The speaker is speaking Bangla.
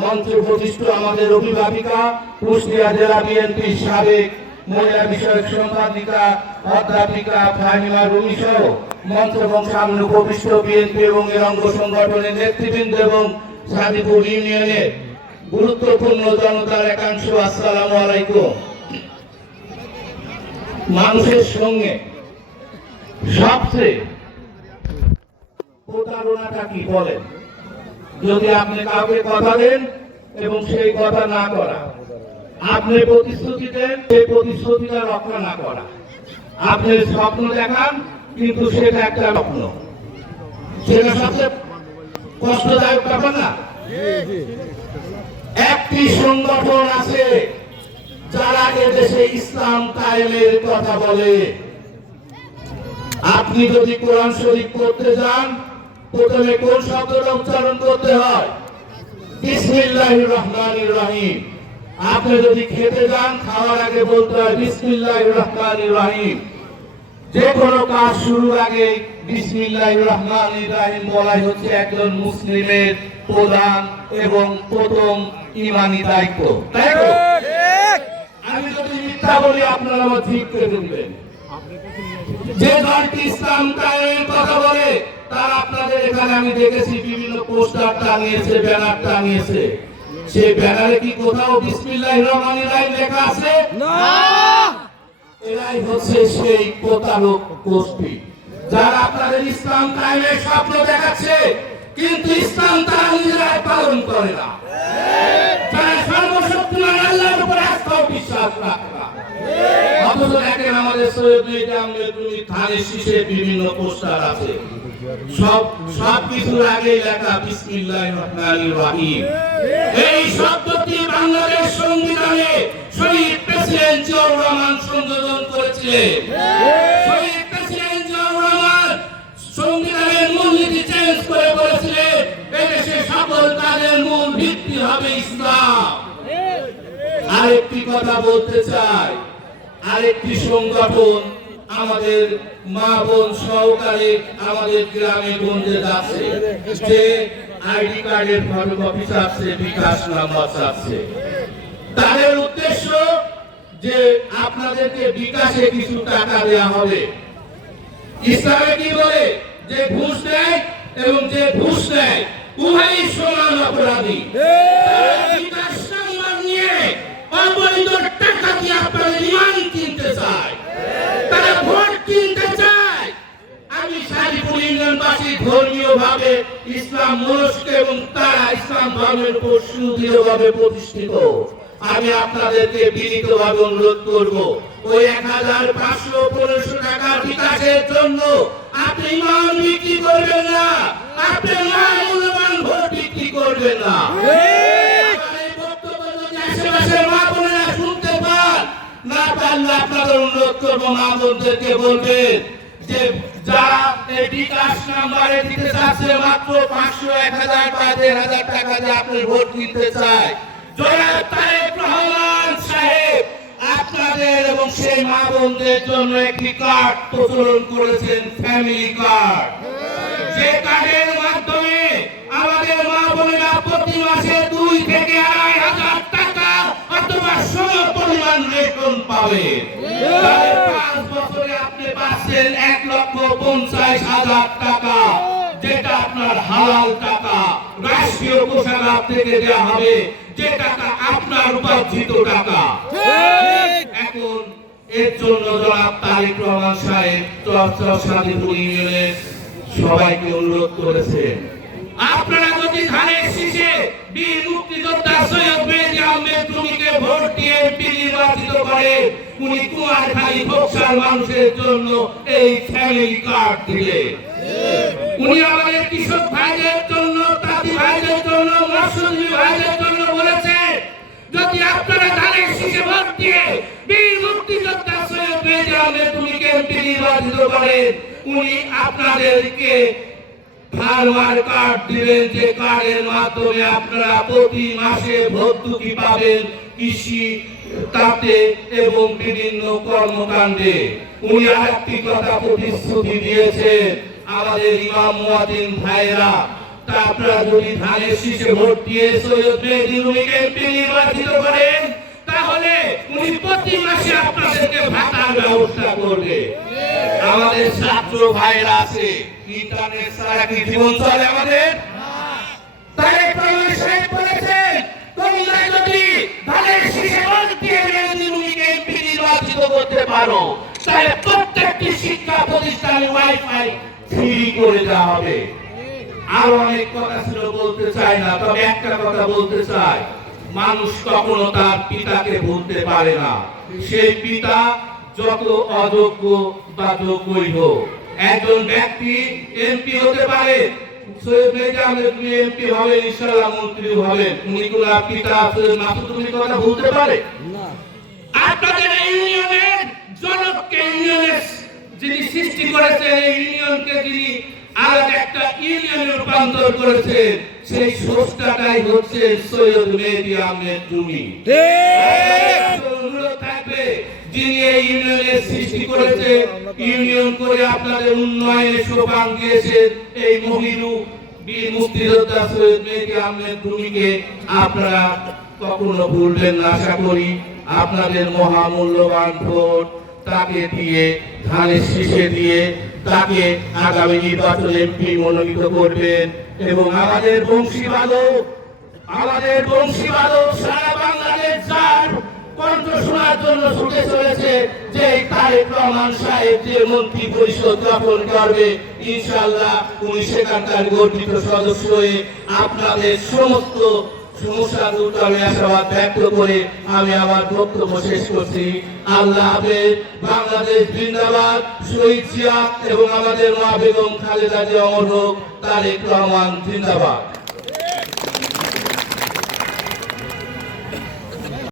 মঞ্চ প্রতিষ্ঠ আমাদের অভিভাবিকা কুষ্টিয়া জেলা বিএনপির সাবেক মহিলা বিষয়ক সম্পাদিকা অধ্যাপিকা ফাহিমা রুমি সহ মঞ্চ এবং সামনে উপবিষ্ট বিএনপি এবং এর অঙ্গ সংগঠনের নেতৃবৃন্দ এবং সাদিপুর ইউনিয়নের গুরুত্বপূর্ণ জনতার একাংশ, আসসালামু আলাইকুম। মানুষের সঙ্গে সবচেয়ে প্রতারণাটা কি বলেন? যদি আপনি কাউকে কথা দেন এবং সেই কথা না করা, আপনি প্রতিশ্রুতি দেন সেই প্রতিশ্রুতিটা রক্ষা না করা, আপনি স্বপ্ন দেখান কিন্তু সেটা একটা স্বপ্ন, সেটা সবচেয়ে কষ্টদায়ক ব্যাপার না? একটি সংগঠন আছে যারা এদেশে ইসলাম কায়েমের কথা বলে। আপনি যদি কোরআন শরীফ পড়তে যান, প্রথমে কোন শব্দটা উচ্চারণ করতে হয়? বিসমিল্লাহির রহমানির রহিম। আপনি যদি খেতে যান, খাওয়ার আগে বলতে হয় বিসমিল্লাহির রহমানির রহিম। যে কোনো কাজ শুরুর আগে বিসমিল্লাহির রহমানির রহিম বলাই হচ্ছে একজন মুসলিমের প্রধান এবং প্রথম ঈমানি দায়িত্ব, তাই তো? আমি যদি মিথ্যা বলি আপনারা আমার ঠিক করে দেবেন। যে দলটি ইসলাম কায়েমের কথা বলে তারা আপনাদের এখানে আমি দেখেছি বিভিন্ন পোস্টার টানিয়েছে, ব্যানার টানিয়েছে। সেই ব্যানারে কি কোথাও বিসমিল্লাহির রহমানির রহিম লেখা আছে? না। এরাই হচ্ছে সেই প্রতারক গোষ্ঠী যারা আপনাদের ইসলাম কায়েমের স্বপ্ন দেখাচ্ছে, কিন্তু ইসলাম তারা নিজেরাই পালন করে না। যারা সর্বশক্তিমান আল্লাহর উপর আস্থা ও বিশ্বাস রাখে না, অথচ দেখেন আমাদের সৈয়দ মেহেদী আহমেদ রুমির থানের শীর্ষে বিভিন্ন পোস্টার আছে, সব কিছুর আগে লেখা বিসমিল্লাহির রহমানির রহিম। এই শব্দটি বাংলাদেশ সংবিধানে শহীদ প্রেসিডেন্ট জিয়াউর রহমান সংযোজন করেছিলেন। শহীদ প্রেসিডেন্ট জিয়াউর রহমান সংবিধানের মূলনীতি চেঞ্জ করে বলেছিলেন এদেশে সকল কাজের মূল ভিত্তি হবে ইসলাম। আরেকটি কথা বলতে চাই, আরেকটি সংগঠন আমাদের মা বোন সহকারে আমাদের গ্রামে গঞ্জে যাচ্ছে, যে আইডি কার্ডের ফটোকপি চাচ্ছে, বিকাশ নাম্বার চাচ্ছে। তাদের উদ্দেশ্য যে আপনাদেরকে বিকাশে কিছু টাকা দেওয়া হবে। ইসলামে কি বলে? যে ঘুষ দেয় এবং যে ঘুষ নেয় উভয়ই সমান অপরাধী। বিকাশ নাম্বার নিয়ে অবৈধ টাকা দিয়ে আপনাদের ঈমান কিনতে চায়, তারা ভোট কিনতে চায়। আমি সাদিপুর ইউনিয়নবাসী ধর্মীয় ভাবে ইসলাম মনস্ক এবং তারা ইসলাম ধর্মের উপর সুদৃঢ়ভাবে প্রতিষ্ঠিত। আমি আপনাদেরকে বিনীতভাবে অনুরোধ করব, ওই 1500-1500 টাকার বিকাশের জন্য আপনি ঈমান বিক্রি করবেন না, আপনি মূল্যবান ভোট বিক্রি করবেন না। এই বক্তব্য যদি আশেপাশের মা বোনেরা শুনতে পান, না পারলে আপনাদের অনুরোধ করবো মা বোনদেরকে বলবেন যে যারা এই বিকাশ নাম্বারে দিতে চাচ্ছে মাত্র 500, 1000 বা 1500 টাকা দিয়ে আপনি ভোট কিনতে চায়, জনাব তারেক রহমান সাহেব আপনাদের এবং সেই মা বোনদের জন্য একটি কার্ড প্রচলন করেছেন, ফ্যামিলি কার্ড। যে কার্ডের মাধ্যমে আমাদের মা বোনেরা প্রতি মাসে 2 থেকে 2500 টাকা অথবা সমপরিমাণ বেতন পাবে। 5 বছরে আপনি পাচ্ছেন 1,50,000 টাকা, যেটা আপনার হালাল টাকা, রাষ্ট্রীয় কোষাগার থেকে দেওয়া হবে, যে টাকা আপনার উপার্জিত টাকা। এখন এর জন্য জনাব তারেক রহমান সাহেব সাদিপুর ইউনিয়নের সবাইকে অনুরোধ করেছেন, আপনারা যদি ধানের শীষে বীর মুক্তিযোদ্ধা সৈয়দ মেহেদী আহমেদ রুমিকে ভোট দিয়ে এমপি নির্বাচিত করে, উনি কুমারখালী বক্সার মানুষের জন্য এই ফ্যামিলি কার্ড দিলেন। উনি আমাদের কৃষক ভাইদের জন্য, তাঁতি ভাইদের জন্য, মৎস্যজীবী ভাইদের জন্য বলেছেন, যদি আপনারা ধানের শীষে ভোট দিয়ে বীর মুক্তিযোদ্ধা সৈয়দ মেহেদী আহমেদ রুমিকে এমপি নির্বাচিত করেন, উনি আপনাদেরকে ফার্মার কার্ড দিবেন, যে কার্ডের মাধ্যমে আপনারা প্রতি মাসে ভর্তুকি পাবেন কৃষি, তাতে এবং বিভিন্ন কর্মকাণ্ডে। উনি আরেকটি কথা প্রতিশ্রুতি দিয়েছেন, আমাদের ইমাম মুয়াজ্জিন ভাইরা তা আপনারা যদি ধানের শীষে ভোট দিয়ে সৈয়দ মেহেদী রুমিকে এমপি নির্বাচিত করেন, তাহলে উনি প্রতি মাসে আপনাদেরকে ভাতার ব্যবস্থা করবে। আমাদের ছাত্র ভাইরা আছে, ইন্টারনেট ছাড়া কি জীবন চলে আমাদের? তারেক রহমান সাহেব বলেছেন, তোমরা যদি ধানের শীষে ভোট দিয়ে মেহেদী রুমিকে এমপি নির্বাচিত করতে পারো, তাহলে প্রত্যেকটি শিক্ষা প্রতিষ্ঠানে ওয়াইফাই ফ্রি করে দেওয়া হবে। আর অনেক কথা ছিল, বলতে চাই না, তবে একটা কথা বলতে চাই, মানুষ কখনো তার পিতাকে ভুলতে পারে না, সেই পিতা যত অযোগ্য বা যোগ্যই হোক। একজন ব্যক্তি এমপি হতে পারে, সৈয়দ মেহেদী আহমেদ রুমি এমপি হবেন, ইনশাআল্লাহ মন্ত্রী হবেন, উনি কোন পিতা সৈয়দ মাসুদ রুমির কথা ভুলতে পারে না? আপনাদের ইউনিয়নের জনককে, ইউনিয়নের যিনি সৃষ্টি করেছেন, এই ইউনিয়নকে যিনি আলাদা একটা ইউনিয়নে রূপান্তর করেছেন, সেই স্রষ্টাটাই হচ্ছে সৈয়দ মেহেদী আহমেদ রুমি। অনুরোধ থাকবে, যিনি এই ইউনিয়নের সৃষ্টি করেছে, ইউনিয়ন করে আপনাদের উন্নয়নে সোপান দিয়েছেন, এই মহিরু বীর মুক্তিযোদ্ধা সৈয়দ মেহেদী আহমেদ রুমিকে আপনারা কখনো ভুলবেন না। আশা করি আপনাদের মহামূল্যবান ভোট তাকে দিয়ে, ধানের শীষে দিয়ে তাকে আগামী নির্বাচনে এমপি মনোনীত করবেন। এবং আমাদের বংশীবাদক সারা বাংলাদেশ যার কণ্ঠ শোনার জন্য ছুটে চলেছে, যে তারেক রহমান সাহেব যে মন্ত্রী পরিষদ গঠন করবে, ইনশাআল্লাহ উনি সেখানকার গর্বিত সদস্য হয়ে আপনাদের সমস্ত সমস্যা দূর করবে আশাবাদ ব্যক্ত করে আমি আমার বক্তব্য শেষ করছি। আল্লাহ হাফেজ। বাংলাদেশ জিন্দাবাদ। শহীদ জিয়া এবং আমাদের মা বেগম খালেদা জিয়া অমর হোক। তারেক রহমান জিন্দাবাদ।